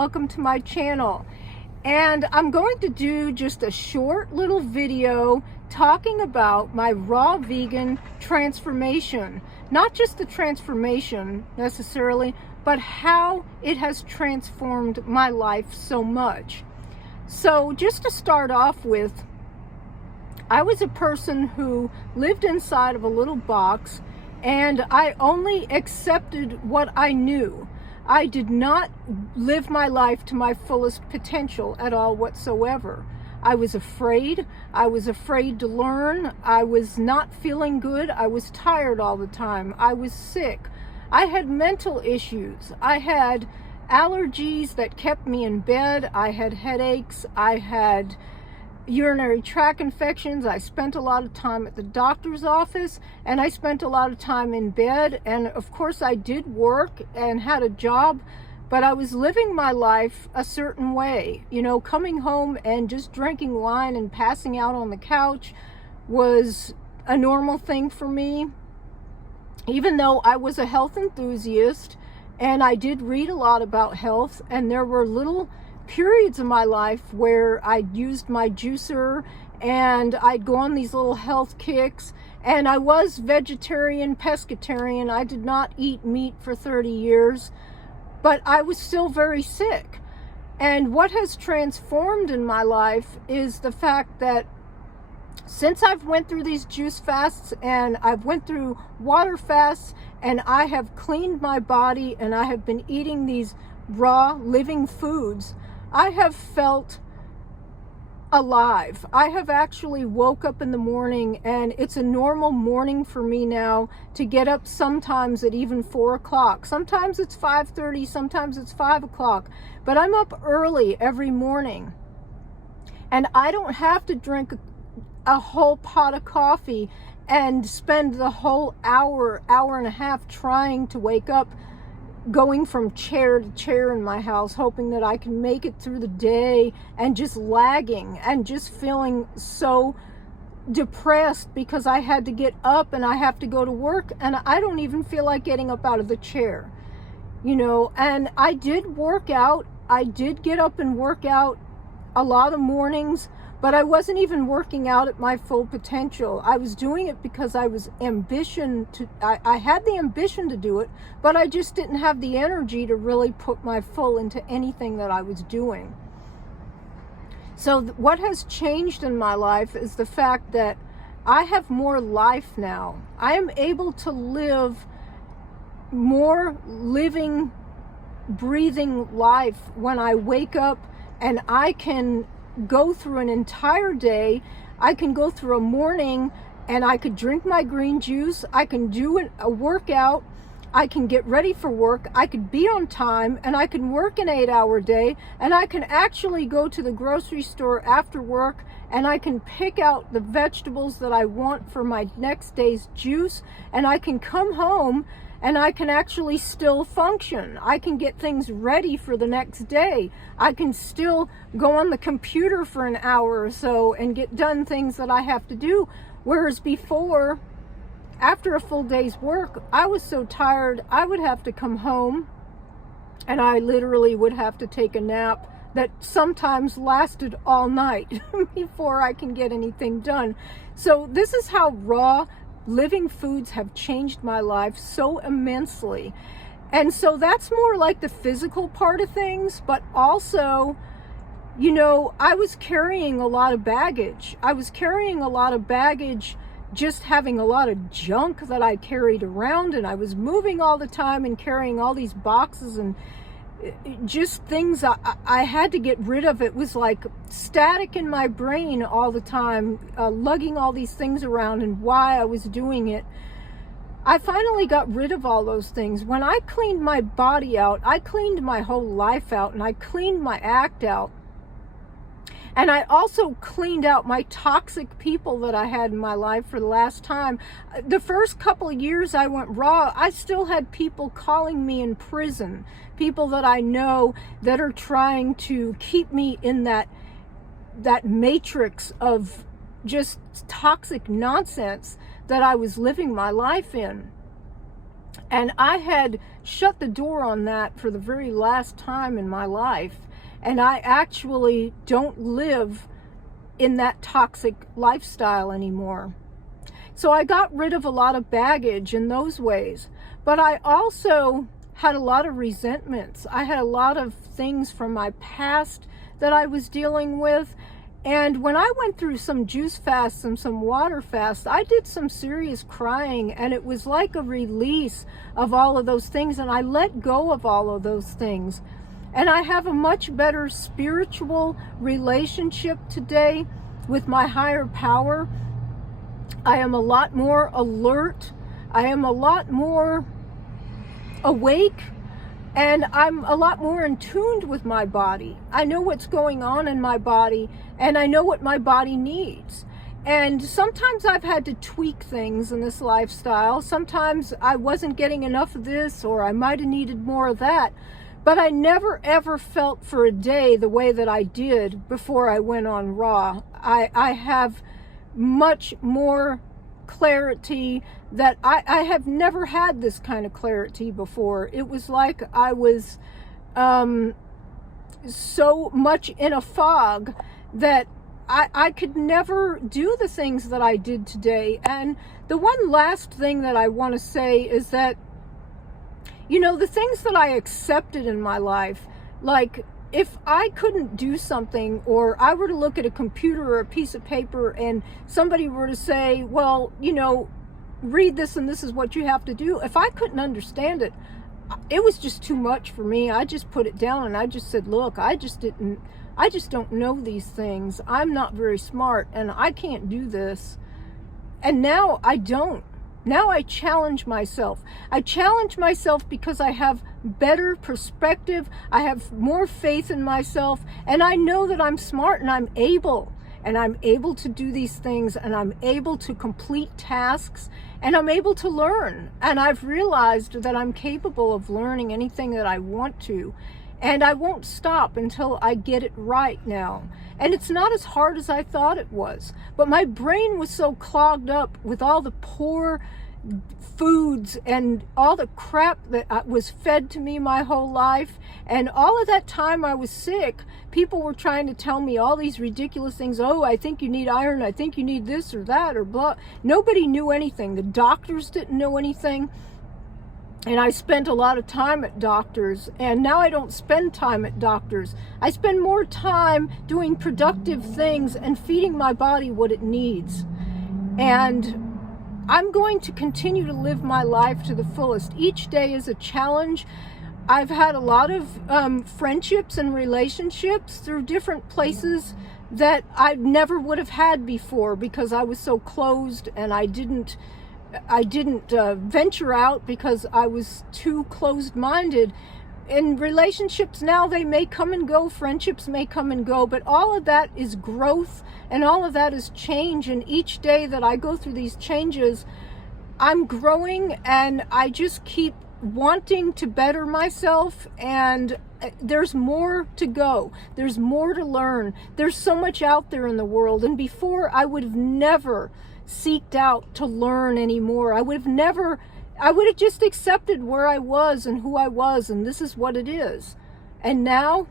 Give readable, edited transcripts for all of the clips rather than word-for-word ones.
welcome to my channel. And I'm going to do just a short little video talking about my raw vegan transformation. Not just the transformation necessarily, but how it has transformed my life so much. So just to start off with, I was a person who lived inside of a little box, and I only accepted what I knew. I did not live my life to my fullest potential at all whatsoever. I was afraid. I was afraid to learn. I was not feeling good. I was tired all the time. I was sick. I had mental issues. I had allergies that kept me in bed. I had headaches. I had urinary tract infections. I spent a lot of time at the doctor's office, and I spent a lot of time in bed. And of course I did work and had a job, but I was living my life a certain way. You know, coming home and just drinking wine and passing out on the couch was a normal thing for me. Even though I was a health enthusiast and I did read a lot about health, and there were little periods of my life where I used my juicer and I'd go on these little health kicks, and I was vegetarian, pescatarian. I did not eat meat for 30 years, but I was still very sick. And what has transformed in my life is the fact that since I've went through these juice fasts and I've went through water fasts, and I have cleaned my body and I have been eating these raw living foods, I have felt alive. I have actually woke up in the morning, and it's a normal morning for me now to get up sometimes at even 4 o'clock. Sometimes it's 5:30, sometimes it's 5 o'clock, but I'm up early every morning. And I don't have to drink a whole pot of coffee and spend the whole hour and a half trying to wake up, going from chair to chair in my house, hoping that I can make it through the day, and just lagging and just feeling so depressed because I had to get up and I have to go to work, and I don't even feel like getting up out of the chair, you know. And I did work out. I did get up and work out a lot of mornings, but I wasn't even working out at my full potential. I was doing it because I was I had the ambition to do it, but I just didn't have the energy to really put my full into anything that I was doing. So what has changed in my life is the fact that I have more life now. I am able to live more living, breathing life when I wake up, and I can go through an entire day. I can go through a morning and I could drink my green juice. I can do a workout. I can get ready for work. I could be on time, and I can work an 8-hour day, and I can actually go to the grocery store after work, and I can pick out the vegetables that I want for my next day's juice, and I can come home and I can actually still function. I can get things ready for the next day. I can still go on the computer for an hour or so and get done things that I have to do. Whereas before, after a full day's work, I was so tired, I would have to come home and I literally would have to take a nap that sometimes lasted all night before I can get anything done. So this is how raw living foods have changed my life so immensely. And so that's more like the physical part of things, but also, you know, I was carrying a lot of baggage. I was carrying a lot of baggage, just having a lot of junk that I carried around, and I was moving all the time and carrying all these boxes and just things I had to get rid of. It was like static in my brain all the time, lugging all these things around and why I was doing it. I finally got rid of all those things. When I cleaned my body out, I cleaned my whole life out, and I cleaned my act out. And I also cleaned out my toxic people that I had in my life for the last time. The first couple of years I went raw, I still had people calling me in prison. People that I know that are trying to keep me in that matrix of just toxic nonsense that I was living my life in. And I had shut the door on that for the very last time in my life. And I actually don't live in that toxic lifestyle anymore. So I got rid of a lot of baggage in those ways. But I also had a lot of resentments. I had a lot of things from my past that I was dealing with. And when I went through some juice fasts and some water fasts, I did some serious crying, and it was like a release of all of those things, and I let go of all of those things. And I have a much better spiritual relationship today with my higher power. I am a lot more alert. I am a lot more awake. And I'm a lot more in tune with my body. I know what's going on in my body, and I know what my body needs. And sometimes I've had to tweak things in this lifestyle. Sometimes I wasn't getting enough of this, or I might have needed more of that. But I never ever felt for a day the way that I did before I went on Raw. I have much more clarity that I have never had this kind of clarity before. It was like I was so much in a fog that I could never do the things that I did today. And the one last thing that I want to say is that, you know, the things that I accepted in my life, like if I couldn't do something, or I were to look at a computer or a piece of paper and somebody were to say, well, you know, read this and this is what you have to do. If I couldn't understand it, it was just too much for me. I just put it down and I just said, look, I just don't know these things. I'm not very smart and I can't do this. And now I don't. Now I challenge myself. I challenge myself because I have better perspective. I have more faith in myself, and I know that I'm smart and I'm able to do these things, and I'm able to complete tasks, and I'm able to learn. And I've realized that I'm capable of learning anything that I want to. And I won't stop until I get it right now. And it's not as hard as I thought it was. But my brain was so clogged up with all the poor foods and all the crap that was fed to me my whole life. And all of that time I was sick, people were trying to tell me all these ridiculous things. Oh, I think you need iron. I think you need this or that or blah. Nobody knew anything. The doctors didn't know anything. And I spent a lot of time at doctors, and now I don't spend time at doctors. I spend more time doing productive things and feeding my body what it needs. And I'm going to continue to live my life to the fullest. Each day is a challenge. I've had a lot of friendships and relationships through different places that I never would have had before because I was so closed, and I didn't venture out because I was too closed-minded. In relationships now, they may come and go, friendships may come and go, but all of that is growth and all of that is change. And each day that I go through these changes, I'm growing, and I just keep wanting to better myself, and there's more to go. There's more to learn. There's so much out there in the world, and before I would have never seeked out to learn anymore. I would have just accepted where I was and who I was, and this is what it is. And now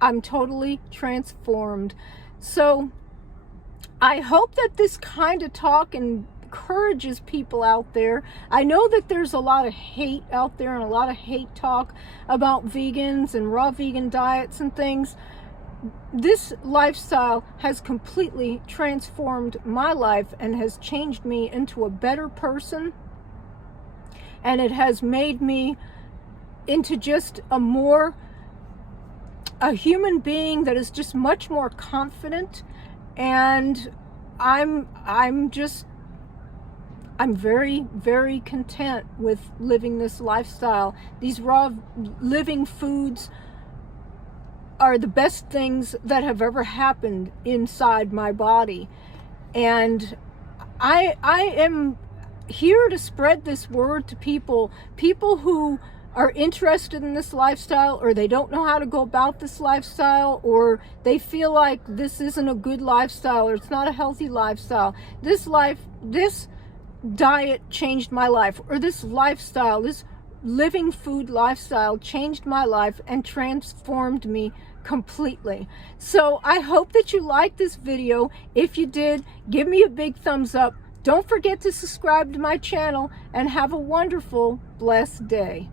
I'm totally transformed. So I hope that this kind of talk encourages people out there. I know that there's a lot of hate out there and a lot of hate talk about vegans and raw vegan diets and things. This lifestyle has completely transformed my life and has changed me into a better person, and it has made me into just a human being that is just much more confident. And I'm very, very content with living this lifestyle. These raw living foods are the best things that have ever happened inside my body. And I am here to spread this word to people who are interested in this lifestyle, or they don't know how to go about this lifestyle, or they feel like this isn't a good lifestyle, or it's not a healthy lifestyle. This diet changed my life, or this lifestyle, this living food lifestyle changed my life and transformed me completely. So I hope that you liked this video. If you did, give me a big thumbs up. Don't forget to subscribe to my channel and have a wonderful, blessed day.